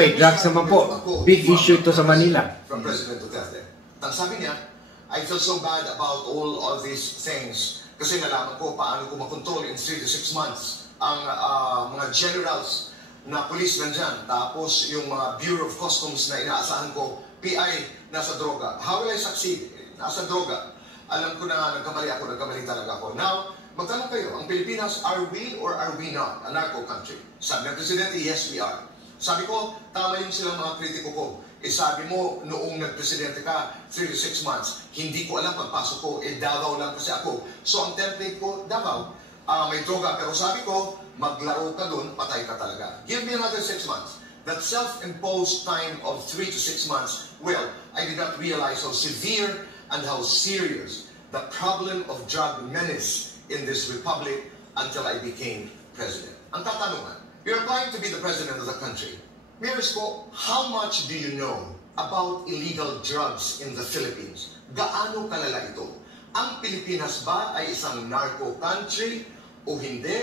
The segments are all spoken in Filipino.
Okay, drugs naman po. Big issue ito sa Manila. From President Duterte. Ang sabi niya, I feel so bad about all of these things kasi nalaman ko paano ko makontrol in 3 to 6 months ang mga generals na police nandyan. Tapos yung mga Bureau of Customs na inaasahan ko, PI nasa droga. How will I succeed? Nasa droga. Alam ko na nagkamali talaga ako. Now, magtanong kayo, ang Pilipinas, are we or are we not a narco country? Sabi ng Presidente, yes we are. Sabi ko, tama yung silang mga kritiko ko. Sabi mo, noong nagpresidente ka, 3 to 6 months, hindi ko alam pagpasok ko, Davao lang kasi ako. So ang template ko, Davao, may droga. Pero sabi ko, maglaro ka dun, patay ka talaga. Give me another 6 months. That self-imposed time of 3 to 6 months, well, I did not realize how severe and how serious the problem of drug menace in this republic until I became president. Ang tatanungan, you're applying to be the president of the country. Mayor Isko, how much do you know about illegal drugs in the Philippines? Gaano kalala ito? Ang Pilipinas ba ay isang narco country o hindi?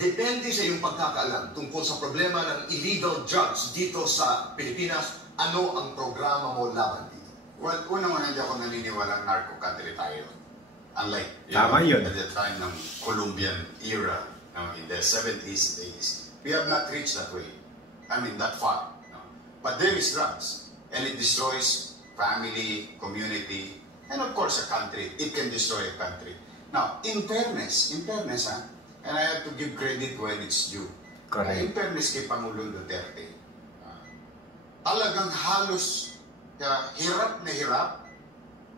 Depende sa iyong pagkakaalam tungkol sa problema ng illegal drugs dito sa Pilipinas. Ano ang programa mo laban dito? Well, unang-una hindi ako naniniwalang narco country tayo. Unlike yun. At the time ng Colombian era, in the 70s, 80s, we have not reached that way. I mean, that far. But there is drugs, and it destroys family, community, and of course a country. It can destroy a country. Now, in fairness, and I have to give credit when it's due. Correct. In fairness kay Pangulong Duterte, talagang halos hirap na hirap,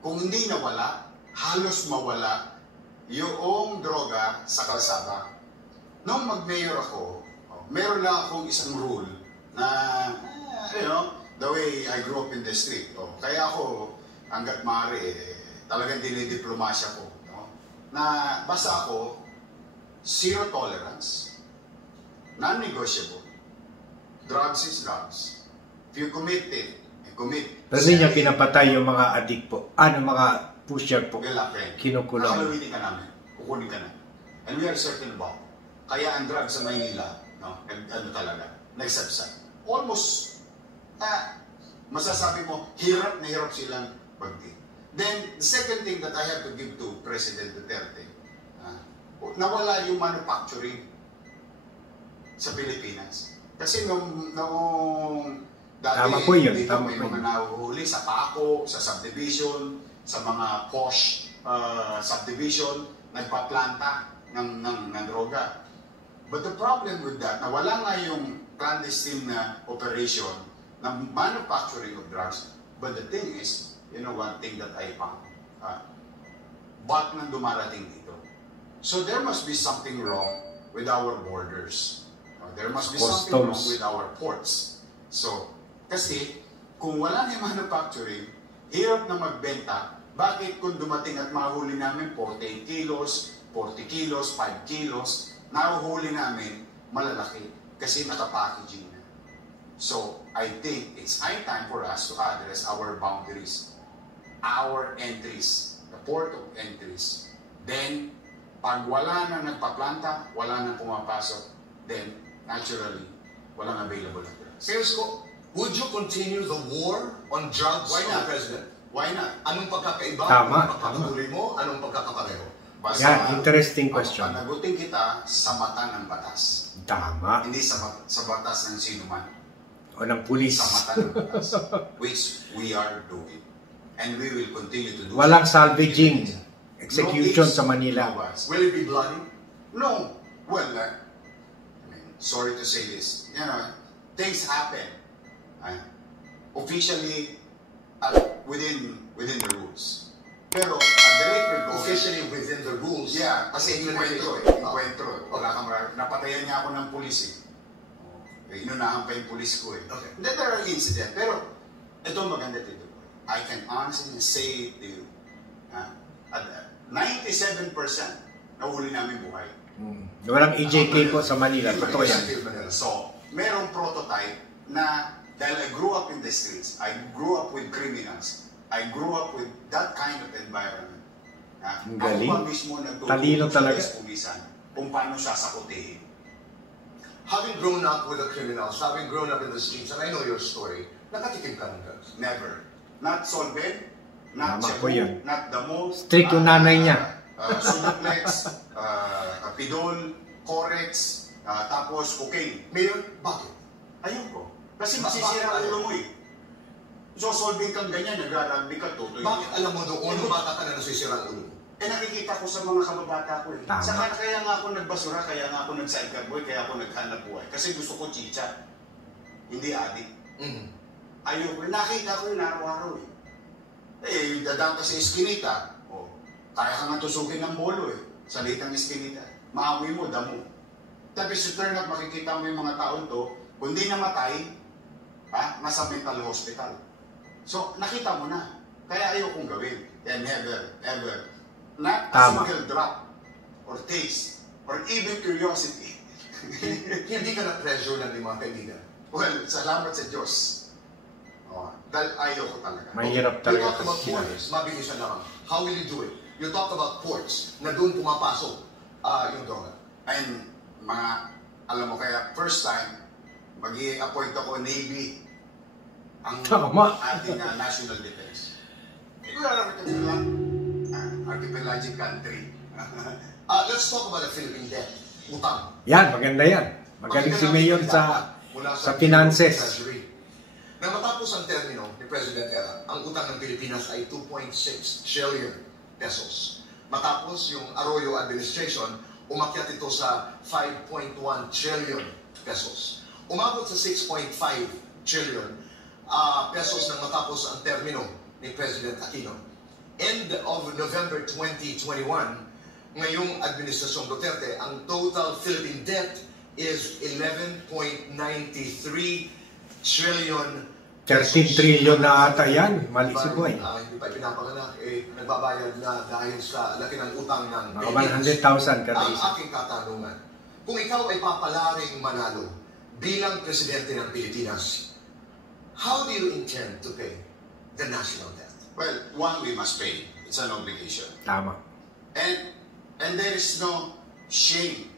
kung hindi nawala, halos mawala yung droga sa kalsada. Nung mag-mayor ako, meron lang akong isang rule na, the way I grew up in the street. Kaya ako, hanggat maaari, talagang dinidiplomasya ko. Na basta ako, zero tolerance, non-negotiable. Drugs is drugs. If you commit it, commit. Pero hindi niya pinapatay yung mga adik po. Mga pusher po. Kinukulong. Halawitin ka namin. Kukunin ka na. And we are certain about. Kaya ang drugs sa Maynila, talaga, nagsabsab. Almost, masasabi mo, hirap na hirap silang bagdi. Then, the second thing that I have to give to President Duterte, nawala yung manufacturing sa Pilipinas. Kasi nung dati, tama po yun. Dito may mga nahuhuli sa Paco, sa subdivision, sa mga posh subdivision, nagpaplanta ng droga. But the problem with that, nawala nga yung clandestine na operation ng manufacturing of drugs. But the thing is, one thing that I found, ba't nang dumarating dito? So there must be something wrong with our borders. There must be something wrong with our ports. So, kasi, kung wala na yung manufacturing, hirap na magbenta. Bakit kung dumating at mahuli namin 48 kilos, 40 kilos, 5 kilos, nahuhuli namin malalaki kasi nakapackaging na. So, I think it's high time for us to address our boundaries, our entries, the port of entries. Then, pag wala na nagpaplanta, wala na pumapasok, then, naturally, walang available na drugs. Seriously, would you continue the war on drugs? Why not, President? Why not? Anong pagkakaiba? Tama. Anong pagkakatuloy mo? Anong pagkakapareho? Interesting question. Panagutin kita sa mata ng batas. Tama. Hindi sa batas ng sino man. O ng pulis. Sa mata ng batas. Which we are doing. And we will continue to do. Walang salvaging execution sa Manila. Will it be bloody? No. Well, sorry to say this. Things happen. Officially, within the rules. Pero, at the rate we're going, officially within the rules. Yeah, kasi inkwentro. Wala kang napatayan niya ako ng pulis Inunahan pa yung pulis ko Okay. Then there are incidents. Pero, ito maganda dito. I can honestly say to you, at 97% nahuli namin buhay. Walang EJK po sa Manila. Totoo yan. So, merong prototype na dahil I grew up in the streets, I grew up with criminals, I grew up with that kind of environment. Galing. Ako ba mismo Talino talaga. pulisan kung paano siya sakutihin. having grown up with the criminals, having grown up in the streets, and I know your story, nakatikim ka ng drugs? Never. Not solvent, not Tama po yan. chabu, not damo. Strict yung nanay niya. Suplex, pidol, corex, tapos cocaine. Mayor, bakit? Ayoko. Kasi masisira ang ulo mo eh. So, solving kang ganyan, nagrarami ka, tutoy. Bakit alam mo doon, bata ka na nasisira ang ulo mo? Nakikita ko sa mga kababata ko eh. Tama. Saka kaya nga ako nagbasura, kaya nga ako nag-sidecar boy, kaya ako naghanap buhay. Kasi gusto ko chicha. Hindi adik. Ayoko. Nakita ko yun araw-araw eh. Yung dadang ka sa eskinita, kaya ka nga tusukin ng bolo eh. Sa litang eskinita. Maamoy mo, damo. Tapos sa turn up, makikita mo yung mga taon to, kung di namatay, nasa mental hospital. So, nakita mo na. Kaya ayokong gawin. Kaya never, ever, not a single drop, or taste, or even curiosity. Hindi ka na-pressure ng mga kaibigan? Well, salamat sa Diyos. Dahil ayoko talaga. Mahirap You talaga. talk about ports, mabilisan lang. How will you do it? You talk about ports, na doon pumapasok yung droga. And alam mo kaya, first time, mag-i-appoint ako Navy ang ating national defense. Ito alam ito lang, archipelagic country. Let's talk about the Philippine debt. Utang. Yan, maganda yan. Magaling si Mayor sa finances. Nang matapos ang termino ni President Era, ang utang ng Pilipinas ay 2.6 trillion pesos. Matapos yung Arroyo administration, umakyat ito sa 5.1 trillion pesos. Umabot sa 6.5 trillion pesos nang matapos ang termino ni President Aquino. End of November 2021, ngayong administrasyong Duterte, ang total Philippine debt is 11.93 trillion 13 trillion na ata yan. Mali si Boy. Hindi pa pinapanganak, nagbabayad na dahil sa laki ng utang ng Mga 100,000 kada Ang isa. aking katanungan, kung ikaw ay papalaring manalo bilang presidente ng Pilipinas, how do you intend to pay the national debt? Well, one, we must pay. It's an obligation. Tama. And there is no shame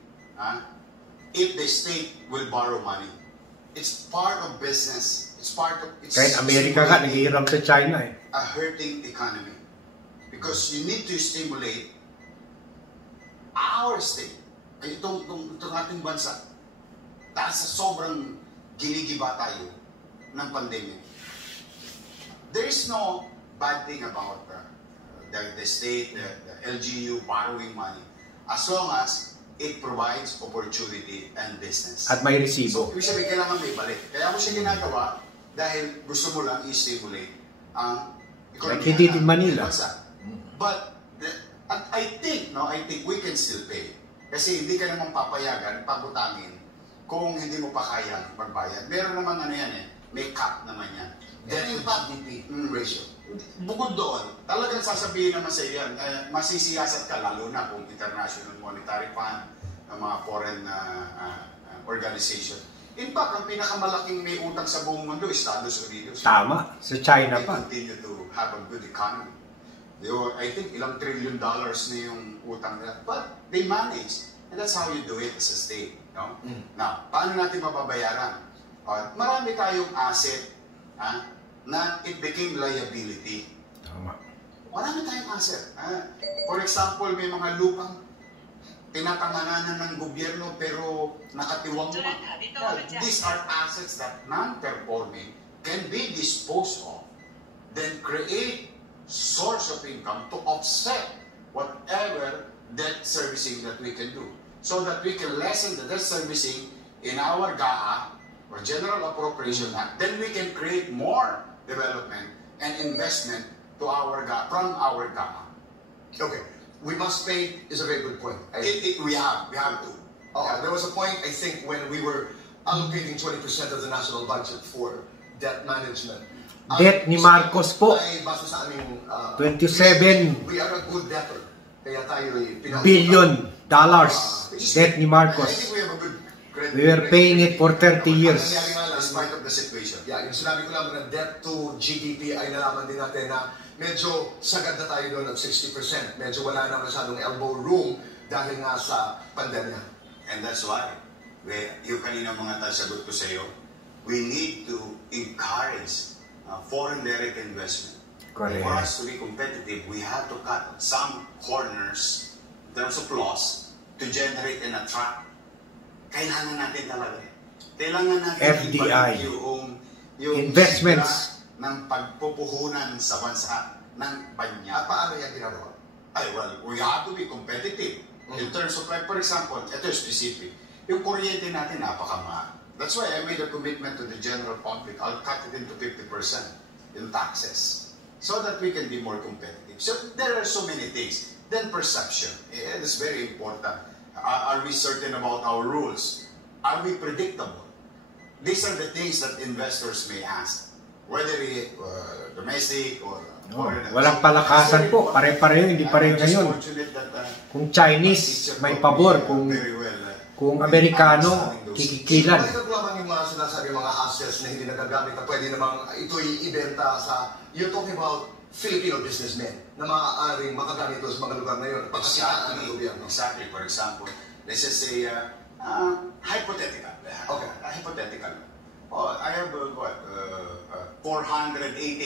if the state will borrow money. It's part of business. It's part of... Kahit Amerika ka, naghihiram sa China eh. A hurting economy. Because you need to stimulate our state. Ay, itong ating bansa. Dahil sa sobrang ginigiba tayo ng pandemic. There is no bad thing about the state, the LGU borrowing money. As long as it provides opportunity and business. At may resibo. So, ibig sabihin, kailangan may balik. Kaya mo siya ginagawa dahil gusto mo lang i-stimulate ang like he did in Manila. But, I think we can still pay. Kasi hindi ka naman papayagan, pagutangin, kung hindi mo pa kaya magbayad. Meron naman yan may cap naman yan. Debt to GDP ratio. Bukod doon, talagang sasabihin naman sa iyan, masisiyasat ka lalo na kung International Monetary Fund, mga foreign organization. In fact, ang pinakamalaking may utang sa buong mundo is Estados Unidos. Tama, sa China They pa. continue to have a good economy. I think ilang $1 trillion na yung utang nila. But they manage. And that's how you do it as a state. No? Now, paano natin mababayaran? Marami tayong asset na it became liability. Tama. Marami tayong asset. For example, may mga lupang tinatanganan ng gobyerno pero nakatiwang mo. These are assets that non-performing can be disposed of, then create source of income to offset whatever debt servicing that we can do. So that we can lessen the debt servicing in our GAA or General Appropriation Act, then we can create more development and investment to our GAA, from our GAA. Okay. We must pay is a very good point. We have to. There was a point, I think, when we were allocating 20% of the national budget for debt management. Debt ni Marcos po. Ay base sa aming 27 we are a good debtor. Kaya tayo billion dollars. Debt ni Marcos. I think we have a good credit. We were paying it for 30 years. Despite of the situation. Yeah, yung sinabi ko lang na debt to GDP ay nalaman din natin na medyo sagad na tayo doon at 60%. Medyo wala na masyadong elbow room dahil nga sa pandemya. And that's why yung kanina mga sagot ko sa iyo, we need to encourage foreign direct investment. Correct. For us to be competitive, we have to cut some corners in terms of laws to generate and attract. Kailangan natin talaga. Kailangan natin FDI. ibalik yung Investments ng pagpupuhunan sa bansa ng banya. At paano yan ginagawa? Ay, well, we have to be competitive. In terms of, like, for example, ito specific. Yung kuryente natin, napakamahal. That's why I made a commitment to the general public. I'll cut it into 50% in taxes so that we can be more competitive. So there are so many things. Then perception. It is very important. Are we certain about our rules? Are we predictable? These are the things that investors may ask. Whether domestic or foreign. Walang palakasan po. Pare-pareho, hindi pareho ngayon. Kung Chinese, may pabor. Kung Amerikano, kikikilan. Ito lamang yung mga sinasabi mga assets na hindi nagagamit na pwede namang ito'y ibenta sa, you're talking about Filipino businessmen na maaaring makagamit ito sa mga lugar na yun. Pagkasitaan ng gobyerno. Exactly. For example, let's just say, hypothetical. Okay. Hypothetical. I have 480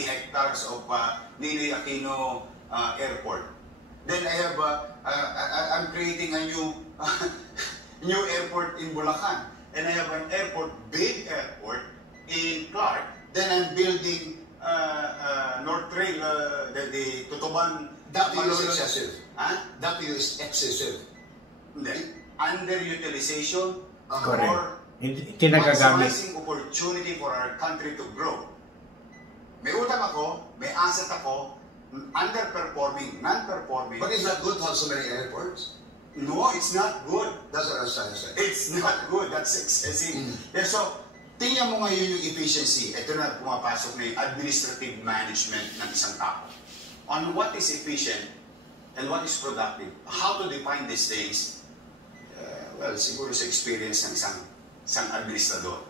hectares of Ninoy Aquino airport. Then I have, I'm creating a new airport in Bulacan. And I have an airport, big airport in Clark. Then I'm building North Trail, the Tutuban. That is excessive. Huh? That is excessive. Hindi. Underutilization Correct. or Hindi nagagamit. maximizing opportunity for our country to grow. May utang ako, may asset ako, underperforming, non-performing. But is that good to have so many airports? No, it's not good. That's what I was trying to say. It's not good. That's excessive. Yeah, so, tingnan mo ngayon yung efficiency. Ito na pumapasok na yung administrative management ng isang tao. On what is efficient and what is productive. How to define these things? Well, siguro sa experience ng isang administrador.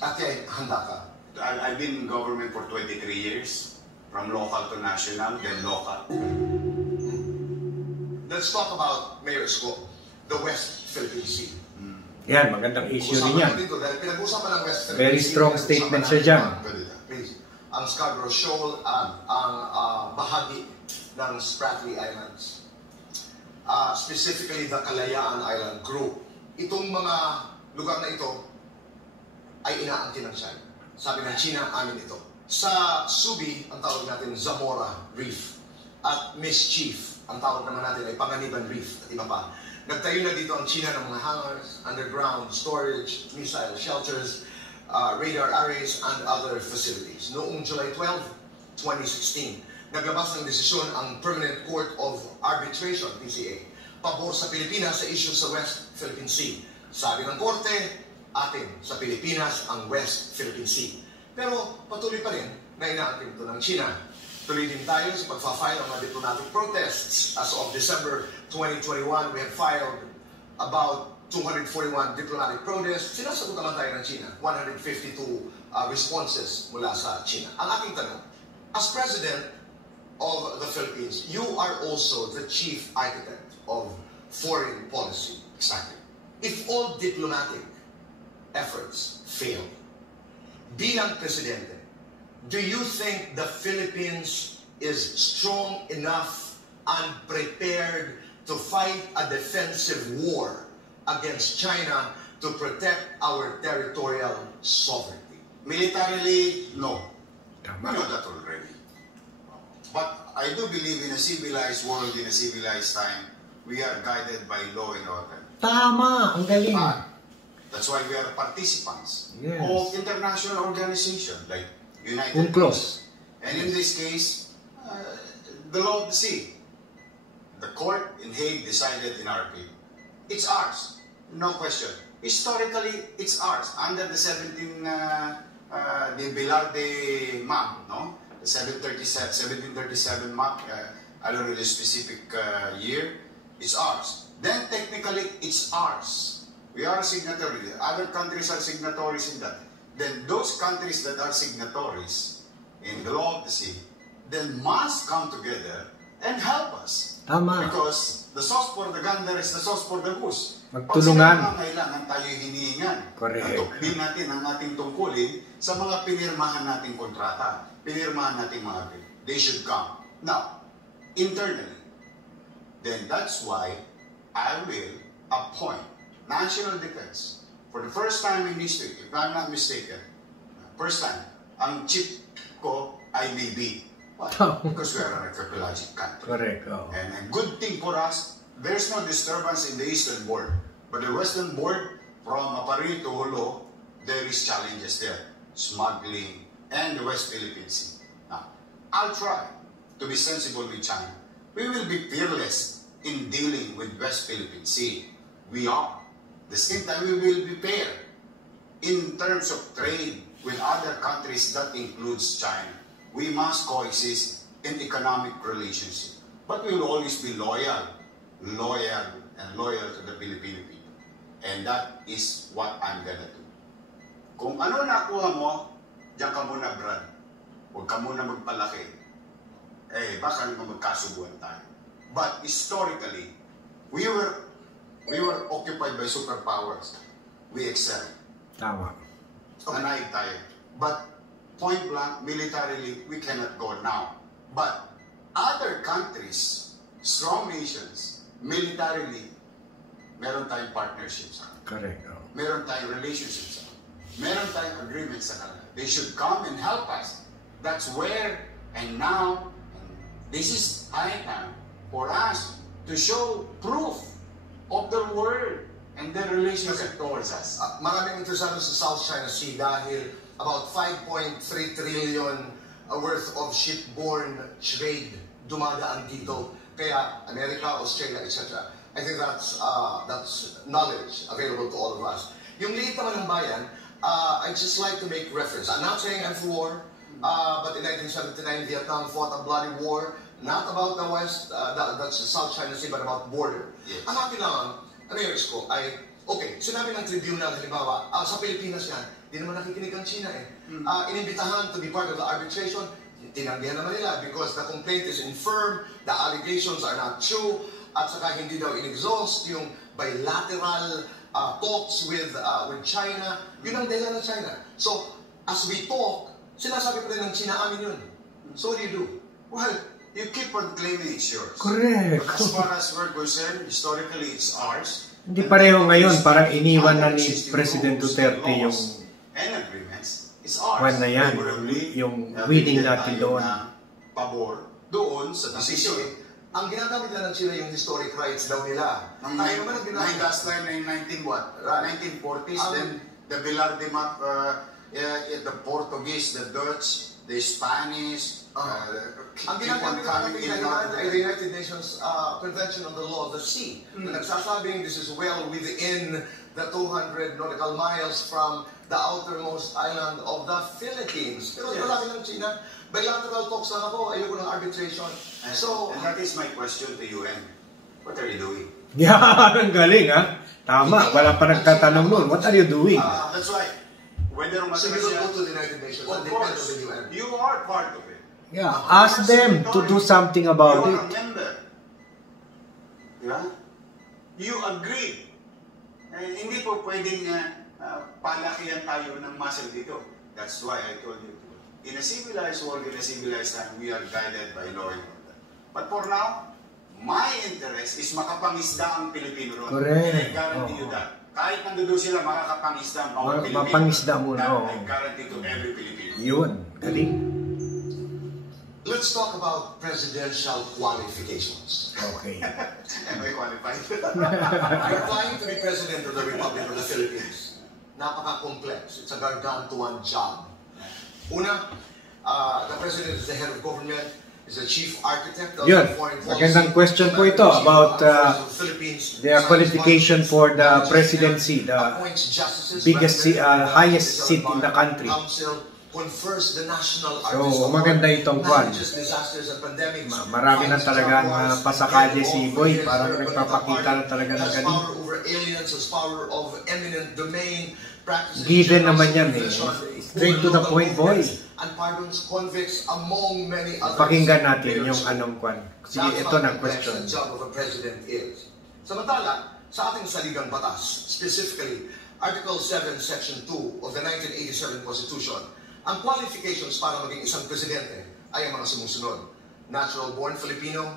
Okay, handa ka. I've been in government for 23 years. From local to national, then local. Let's talk about Mayor Isko, the West Philippine Sea. Yan, magandang issue rin yan. Dito, dahil pinag-usapan ng West Philippine Very Sea, strong pinag-usapan statement natin siya dyan. Please. Ang Scarborough Shoal, ang bahagi ng Spratly Islands. Specifically, the Kalayaan Island Group. Itong mga lugar na ito ay inaangkin ng China. Sabi ng China, amin ito. Sa Subi, ang tawag natin Zamora Reef. At Mischief, ang tawag naman natin ay Panganiban Reef at iba pa. Nagtayo na dito ang China ng mga hangars, underground storage, missile shelters, radar arrays, and other facilities. Noong July 12, 2016, naglabas ng desisyon ang Permanent Court of Arbitration, PCA, pabor sa Pilipinas sa issue sa West Philippine Sea. Sabi ng Korte, atin sa Pilipinas ang West Philippine Sea. Pero patuloy pa rin na inaangkin ito ng China. Tuloy din tayo sa pagfa-file ng mga diplomatic protests. As of December 2021, we have filed about 241 diplomatic protests. Sinasagot naman tayo ng China. 152 responses mula sa China. Ang aking tanong, as President of the Philippines, you are also the chief architect of foreign policy. Exactly. If all diplomatic efforts fail, bilang Presidente, do you think the Philippines is strong enough and prepared to fight a defensive war against China to protect our territorial sovereignty? Militarily, no. Tama. We know that already. But I do believe in a civilized world, in a civilized time, we are guided by law and order. Tama! Ang galing! That's why we are participants Yes. of international organizations like United UNCLOS. Nations. And in this case, the law of the sea. The court in Hague decided in our case. It's ours. No question. Historically, it's ours. Under the 17, the Velarde map, no? The 1737 map, I don't know the specific year, it's ours. Then technically, it's ours. We are a signatory. Other countries are signatories in that. Then those countries that are signatories in the law of the sea, then must come together and help us. Tama. Because the sauce for the gander is the sauce for the goose. Magtulungan. Pag kailangan tayo hinihingan. Correct. Tukbin natin ang ating tungkulin sa mga pinirmahan nating kontrata, pinirmahan nating mga bill. They should come. Now, internally, then that's why I will appoint National Defense for the first time in history, if I'm not mistaken, first time, ang chief ko ay Navy. Why? Because we are an archipelagic country. Correct. Oh. And a good thing for us, there's no disturbance in the eastern board. But the western board, from Aparri to Holo, there is challenges there. Smuggling and the West Philippine Sea. Now, I'll try to be sensible with China. We will be fearless in dealing with West Philippine Sea. We are. At the same time, we will be fair in terms of trade with other countries that includes China. We must coexist in economic relationship. But we will always be loyal to the Filipino people. And that is what I'm gonna do. Kung ano nakuha mo, diyan ka muna, Brad. Huwag ka muna magpalaki. Baka naman magkasubuan tayo. But historically, we were occupied by superpowers. We excelled. Tama. Nanaig tayo. But point blank, militarily, we cannot go now. But other countries, strong nations, militarily, meron tayong partnerships. Correct. Oh. Meron tayong relationships. Meron tayong agreements sa kanila. They should come and help us. That's where and now, this is high time for us to show proof of the world and their relationship towards us. Maraming interesado sa South China Sea dahil about 5.3 trillion worth of shipborne trade dumadaan dito. Kaya America, Australia, etc. I think that's knowledge available to all of us. Yung liit naman ng bayan, I'd just like to make reference. I'm not saying I'm for war, but in 1979, Vietnam fought a bloody war, not about the West, that's the South China Sea, but about border. Yes. Ang akin lang, Mayor Isko, ay, okay, sinabi ng tribunal, halimbawa, sa Pilipinas yan, di naman nakikinig ang China eh. Inimbitahan to be part of the arbitration, tinanggihan naman nila because the complaint is infirm, the allegations are not true, at saka hindi daw in-exhaust yung bilateral talks with China. Yun ang dahilan ng China. So, as we talk, sinasabi pa rin ng China, amin yun. So what do you do? Well, you keep on claiming it's yours. Correct. But as far as we're concerned, historically it's ours. Hindi pareho ngayon, parang iniwan na ni President Duterte yung and agreements, it's ours. one na yan, yung winning natin doon. Pabor doon sa decision. Ang ginagamit na ng China yung historic rights daw nila. Tayo naman ang ginagawa. May gas line in 1940s, then the Vilar de Mac, the Portuguese, the Dutch, the Spanish, ang ginagamit na ng the United Nations Convention on the Law of the Sea. Na nagsasabing this is well within the 200 nautical miles from the outermost island of the Philippines. Pero wala ng China. Bilateral talks lang ako, ayoko ng arbitration. So, and that is my question to UN. What are you doing? Yeah, ang galing ha. Tama, wala pa nagtatanong nun. What are you doing? That's why, when there so you don't go to the United Nations and depend on the UN. You are part of it. Yeah, ask them to do something about it. You are a member. Yeah? You agree. Hindi po pwedeng palakihan tayo ng muscle dito. That's why I told you. In a civilized world, in a civilized time, we are guided by law and order. But for now, my interest is makapangisda ang Pilipino ron. Correct. And I guarantee you that. Kahit nandoon sila, makakapangisda ang bawat Pilipino. Mapangisda mo na. I guarantee to every Filipino. Yun, galing. Let's talk about presidential qualifications. Okay. Am I qualified? Applying to be president of the Republic of the Philippines, napaka-complex. It's a gargantuan job. Una, the president is the head of government, is the chief architect of the foreign policy. Magandang question po ito about their qualification for the presidency, the biggest, highest seat in the country. confers the national So, artist award, maganda itong kwan. manages disasters and pandemics, Marami na finds talaga jaguars, pasakali head si of Boy. his Parang urban nagpapakita na talaga ng has galing. power over aliens, has power of eminent domain, practices Given naman yan supervision, Straight to the overlook point, Boy. and pardons convicts among many others. Pakinggan natin yung anong kwan. Sige, ito na question. The job of a president is. Samantala, sa ating saligang batas, specifically Article 7, Section 2 of the 1987 Constitution, ang qualifications para maging isang presidente ay ang mga sumusunod. Natural-born Filipino,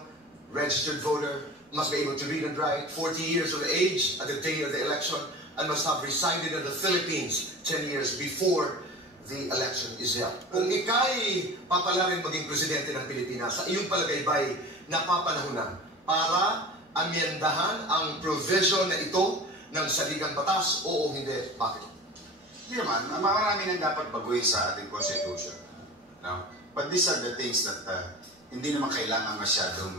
registered voter, must be able to read and write, 40 years of age at the day of the election, and must have resided in the Philippines 10 years before the election is held. Kung ika'y papalarin maging presidente ng Pilipinas, sa iyong palagay ba'y napapanahunan para amyendahan ang provision na ito ng saligang batas o hindi? Bakit? Hindi naman. Marami nang dapat baguhin sa ating Constitution. No? But these are the things that hindi naman kailangan masyadong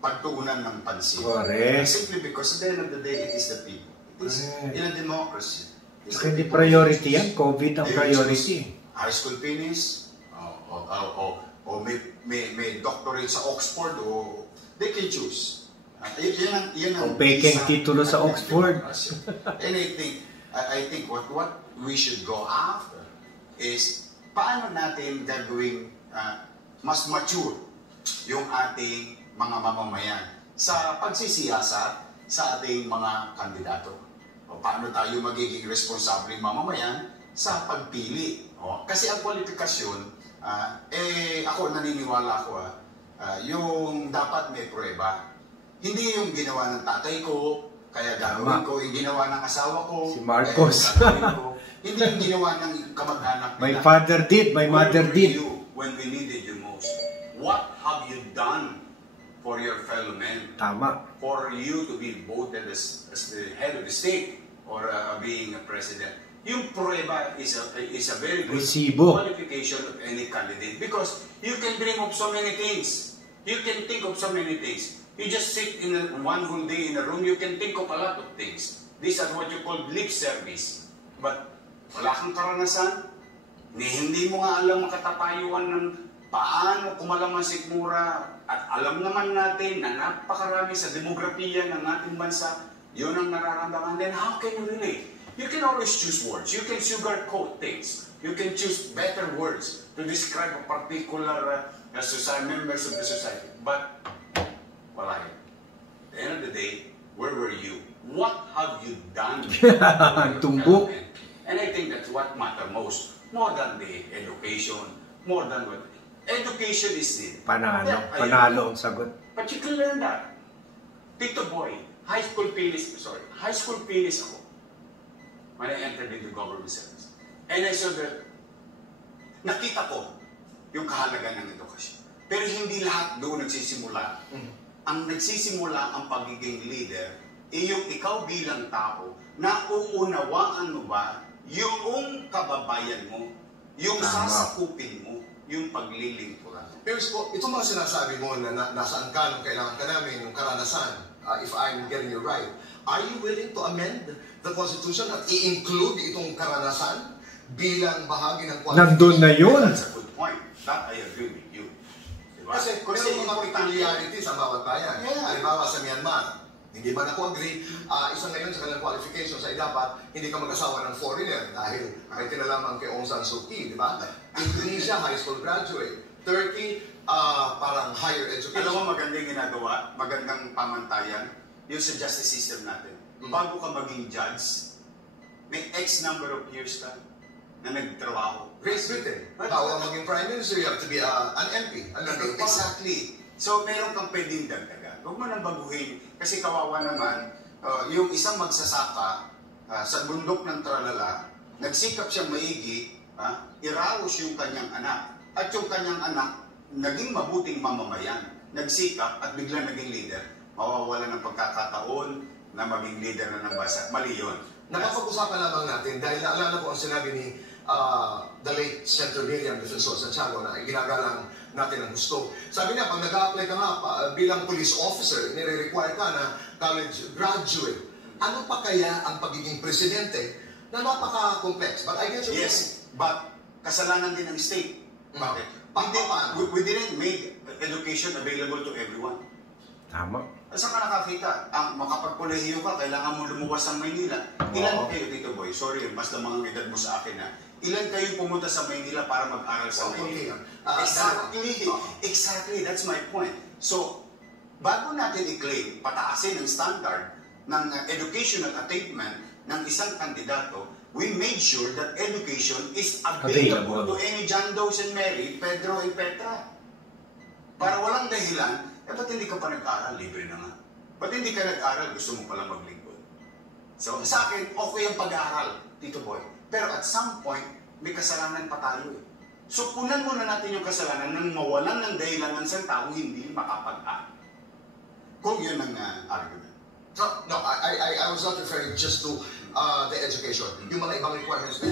pagtuunan ng pansin. Correct. Simply because at the end of the day, it is the people. It is in a democracy. Hindi priority yan. COVID ang priority. High school finish, o may doctorate sa Oxford, o they can choose. Yan ang O peking titulo sa Oxford. And I think what we should go after is paano natin gagawing mas mature yung ating mga mamamayan sa pagsisiyasat sa ating mga kandidato. O paano tayo magiging responsableng mamamayan sa pagpili. Kasi ang kwalifikasyon, ako naniniwala ako, yung dapat may prueba. Hindi yung ginawa ng tatay ko, kaya gagawin ko, yung ginawa ng asawa ko, si Marcos. Hindi yung ginawa ng kamag-anak nila. My father did, my mother did. When we needed you most, what have you done for your fellow men? Tama. For you to be voted as the head of the state or being a president. Yung prueba is a very good qualification of any candidate because you can dream of so many things. You can think of so many things. You just sit in one whole day in a room, you can think of a lot of things. These are what you call lip service. But wala kang karanasan, hindi mo nga alam makatapayuan ng paano kumalaman sikmura, at alam naman natin na napakarami sa demografiya ng ating bansa, yun ang nararamdaman. Then how can you relate? You can always choose words. You can sugarcoat things. You can choose better words to describe a particular members of the society. But wala yun. At the end of the day, where were you? What have you done? Tumbok. And I think that's what matters most. More than the education, more than what... Education is it. Panalo ang sagot. But you can learn that. Tito Boy, high school finish ako when I entered into government service. And I saw that, nakita ko yung kahalagan ng edukasyon. Pero hindi lahat doon nagsisimula. Ang nagsisimula ang pagiging leader, yung ikaw bilang tao, na uunawaan mo ba yung kababayan mo, yung sasakupin mo, yung paglilingkuran. Pero itong mga sinasabi mo na nasaan ka nung kailangan ka namin, yung karanasan, if I'm getting you right, are you willing to amend the Constitution at i-include itong karanasan bilang bahagi ng qualification? Nandun na yun. That's a good point. That I agree with you. Diba? Kasi may mga peculiarities sa bawat bayan. Halimbawa sa Myanmar, hindi man ako agree, isa ngayon sa kanilang qualifications ay dapat hindi ka mag-asawa ng foreigner dahil may kinalaman kay Aung San Suu Kyi, di ba? Indonesia, high school graduate. Turkey, parang higher education. Alam mo magandang ginagawa, magandang pamantayan, yung sa justice system natin. Bago ka maging judge, may X number of years ka na nagtrabaho. Great Britain. Bago maging prime minister, you have to be an MP. Exactly. So, meron kang pwedeng dagdagan. Huwag mo nang baguhin. Kasi kawawa naman, yung isang magsasaka sa bundok ng Tralala, nagsikap siyang maigi, iraos yung kanyang anak. At yung kanyang anak, naging mabuting mamamayan. Nagsikap at bigla naging leader. Mawawala ng pagkakataon na maging leader na ng bansa. Mali yun. Nakapag-usapan lamang natin dahil naalala ko ang sinabi ni the late Senator William Defensor Santiago na ginagalang natin ang gusto. Sabi niya, pag nag-a-apply ka nga bilang police officer, nire-require ka na college graduate. Ano pa kaya ang pagiging presidente na napaka-complex? But I guess yes, but kasalanan din ng state. Bakit? We didn't make education available to everyone. Tama. Saan ka nakakita? Ang makapagkolehiyo ka, kailangan mo lumuwas ng Maynila. Ilan kayo dito, boy? Sorry, mas lamang ang edad mo sa akin, ha? Ilan kayo pumunta sa Maynila para mag-aral sa Maynila? Exactly. That's my point. So, bago natin i-claim, pataasin ang standard ng educational attainment ng isang kandidato, we made sure that education is available to any John Doe and Mary, Pedro and Petra. Para walang dahilan, ba't hindi ka pa nag-aral? Libre na nga. Ba't hindi ka nag-aral? Gusto mo palang maglingkod. So, sa akin, okay ang pag-aaral, Tito Boy. Pero at some point, may kasalanan pa tayo eh. So, punan muna natin yung kasalanan nang mawalan ng dahilan ng isang tao hindi makapag-aral. Kung yun ang argument. No, I was not referring just to the education. Yung mga ibang requirements na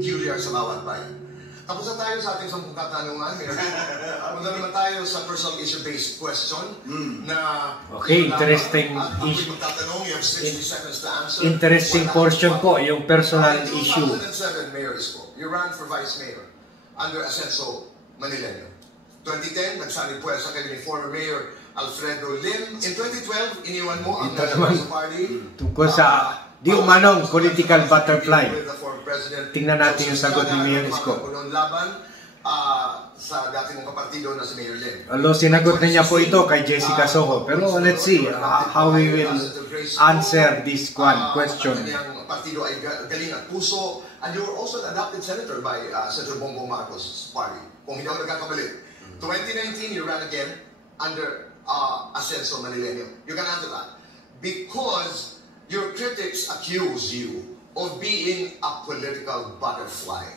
peculiar sa bawat bayan. Tapos na tayo sa ating 10 katanungan. Punta naman tayo sa personal issue-based question na... Okay, interesting issue. Magtatanong, you have 60 seconds to answer. Interesting portion po, yung personal issue. In 2007, Mayor Isko, you ran for Vice Mayor under Ascenso Manileño. 2010, nagsanib puwersa kayo ni former Mayor Alfredo Lim. In 2012, iniwan mo ang National Party. Tungkol sa di umanong political butterfly. Tingnan natin yung sagot ni Mayor Isko. Laban sa dati mong kapartido na si Mayor Lim. Although sinagot na niya po ito kay Jessica Soho. Pero let's see how we will answer this question. Ang partido ay galing at puso. And you were also an adopted senator by Senator Bongbong Marcos' party. Kung hindi ako nagkakamali. 2019, you ran again under Ascenso Manileño. You can answer that. Because your critics accuse you of being a political butterfly.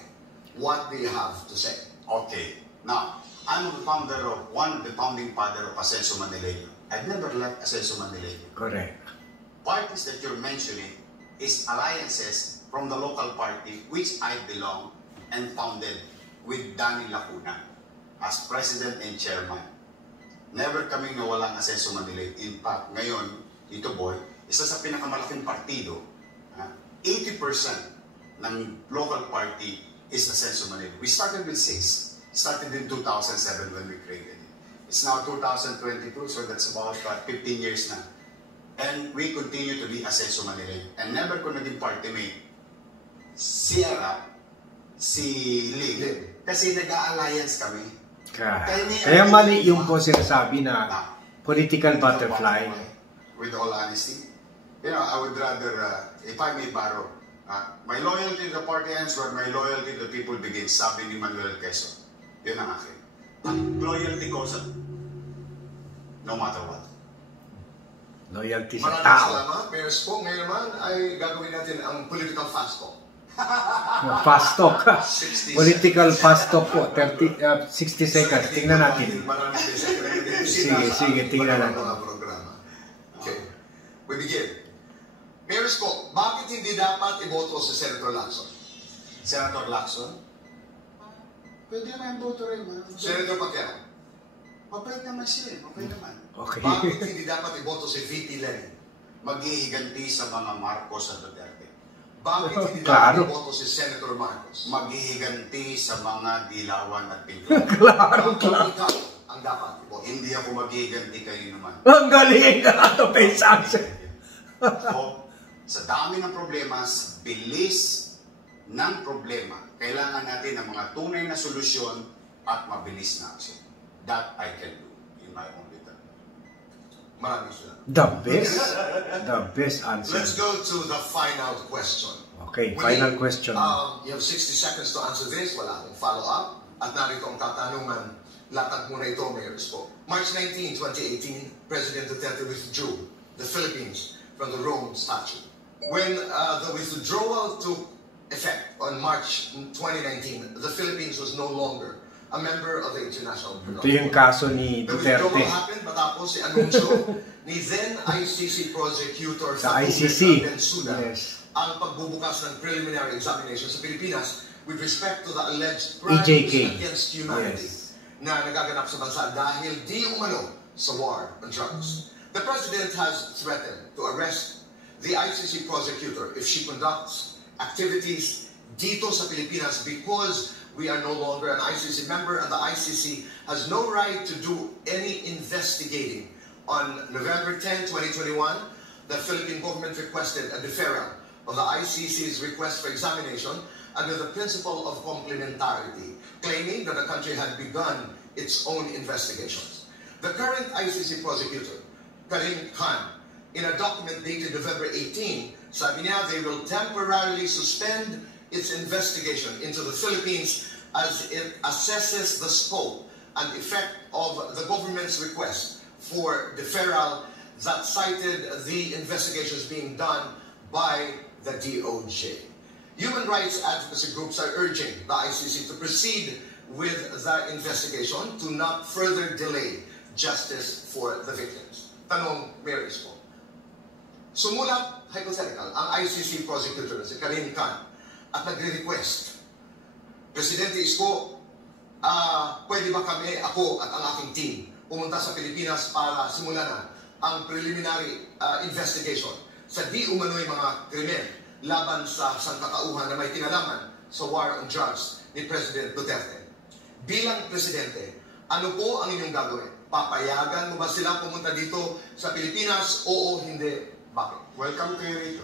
What do you have to say? Okay. Now, I'm one of the founding father of Ascenso Manileño. I've never left Ascenso Manileño. Correct. Parties that you're mentioning is alliances from the local party which I belong and founded with Danny Lacuna as president and chairman. Never kaming nawalang Ascenso Manileño. In fact, ngayon, Tito Boy, isa sa pinakamalaking partido, 80% ng local party is Ascenso Manileño. We started with 6. Started in 2007 when we created it. It's now 2022, so that's about 15 years na. And we continue to be Ascenso Manileño. And never ko naging party mate Sierra, si Lig, kasi nag-a-alliance kami. Kaya mali yung po sinasabi na political butterfly. With all honesty, you know, I would rather, if I may borrow, my loyalty to the party ends where my loyalty to the people begins, sabi ni Manuel Quezon. Yun ang akin. Ang loyalty ko sa no matter what. Loyalty sa tao. Maraming salamat, Mayor Isko. Ngayon naman ay gagawin natin ang political fast talk. Fast talk. Political fast talk po. 60 seconds. Tingnan natin. Sige, tingnan natin. Okay. We begin. Mayor Isko, bakit hindi dapat iboto si Senator Lacson? Senator Lacson? Pwede naman boto rin. Senator Pacquiao? Mabait naman siya. Okay naman. Okay. Bakit hindi dapat iboto si VP Lenny? Maghihiganti sa mga Marcos at Duterte. Bakit hindi dapat iboto si Senator Marcos? Maghihiganti sa mga Dilawan at Pintuan. Klaro. Ikaw ang dapat iboto. Hindi ako maghihiganti kayo naman. Ang galing ka ito, Pesang. So, sa dami ng problema, sa bilis ng problema, kailangan natin ng mga tunay na solusyon at mabilis na aksyon. That I can do in my own little. Maraming salamat. The best answer. Let's go to the final question. Okay, final question. You have 60 seconds to answer this. Wala akong follow-up. At narito ang katanungan. Latag muna ito, Mayor Isko. March 19, 2018, President Duterte withdrew the Philippines from the Rome Statute. When the withdrawal took effect on March 2019, the Philippines was no longer a member of the international Ito yung kaso ni Duterte. The withdrawal happened matapos si anunsyo ni then ICC prosecutor sa ICC. Yes. Ang pagbubukas ng preliminary examination sa Pilipinas with respect to the alleged crimes against humanity na nagaganap sa bansa dahil di umano sa war on drugs. The President has threatened to arrest the ICC prosecutor if she conducts activities dito sa Pilipinas because we are no longer an ICC member and the ICC has no right to do any investigating. On November 10, 2021, the Philippine government requested a deferral of the ICC's request for examination under the principle of complementarity, claiming that the country had begun its own investigations. The current ICC prosecutor, Karim Khan, in a document dated November 18, sabi niya they will temporarily suspend its investigation into the Philippines as it assesses the scope and effect of the government's request for deferral that cited the investigations being done by the DOJ. Human rights advocacy groups are urging the ICC to proceed with the investigation to not further delay justice for the victims. Tanong, Mayor Isko. Sumulat, hypothetical, ang ICC prosecutor si Karim Khan at nagre-request, Presidente Isko, pwede ba kami, ako at ang aking team, pumunta sa Pilipinas para simulan na ang preliminary investigation sa di umano'y mga krimen laban sa sangkatauhan na may kinalaman sa war on drugs ni President Duterte. Bilang Presidente, ano po ang inyong gagawin? Papayagan mo ba sila pumunta dito sa Pilipinas? Oo, hindi. Bakit? Welcome kayo rito.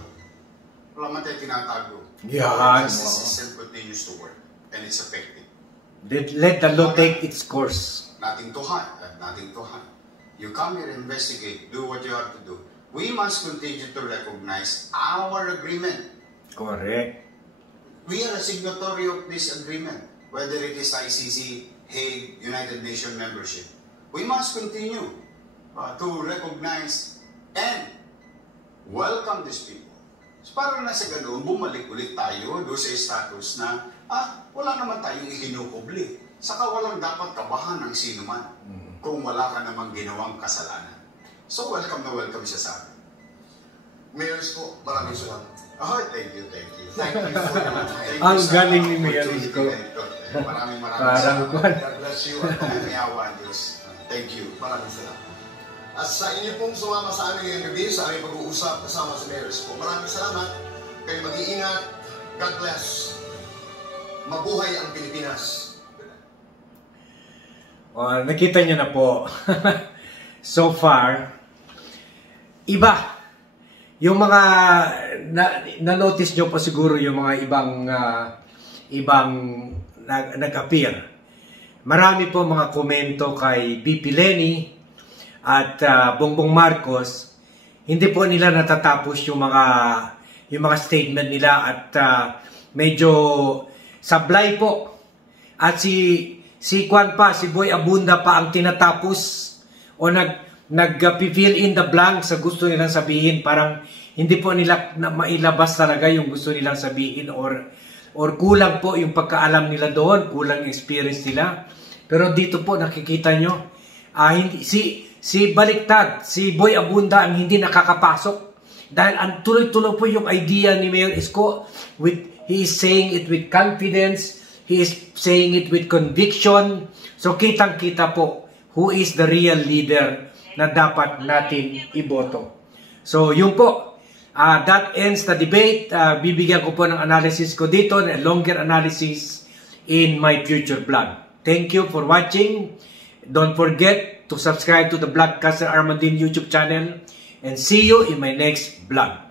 Wala man tayo tinatago. Yan. The system continues to work and it's effective. Let the law take its course. Nothing to hide. Nothing to hide. You come here, investigate, do what you have to do. We must continue to recognize our agreement. Correct. We are a signatory of this agreement, whether it is ICC, Hague, United Nations membership. We must continue to recognize and welcome these people. So para na sa ganoon, bumalik ulit tayo doon sa status na, wala naman tayong ikinukubli. Saka walang dapat kabahan ng sino man kung wala ka namang ginawang kasalanan. So welcome na welcome siya sa akin. Mayor Isko, maraming salamat. Thank you, thank you. Thank you for your time. Ang galing ni Mayor Isko. Maraming Parang salamat. God bless you. May awa ang Diyos. Thank you. Maraming salamat. At sa inyo pong sumama sa amin ngayong gabi sa aming pag-uusap kasama si Mayor Isko. Maraming salamat. Kayo mag-iingat. God bless. Mabuhay ang Pilipinas. Nakita niyo na po. So far, iba. Yung mga na-notice nyo po siguro yung mga ibang nag-appear. Marami po mga komento kay BP Lenny at Bongbong Marcos. Hindi po nila natatapos yung mga statement nila at medyo sablay po. At si Kwan pa, si Boy Abunda pa ang tinatapos o nag-fill in the blank sa gusto nilang sabihin. Parang hindi po nila mailabas talaga yung gusto nilang sabihin or kulang po yung pagkaalam nila doon, kulang experience nila. Pero dito po nakikita nyo, si baliktad, si Boy Abunda ang hindi nakakapasok. Dahil ang tuloy-tuloy po yung idea ni Mayor Isko, he is saying it with confidence, he is saying it with conviction. So kitang-kita po who is the real leader na dapat natin iboto. So yun po, that ends the debate. Bibigyan ko po ng analysis ko dito, a longer analysis in my future vlog. Thank you for watching. Don't forget to subscribe to the Vlogcaster Armand Dean YouTube channel and see you in my next vlog.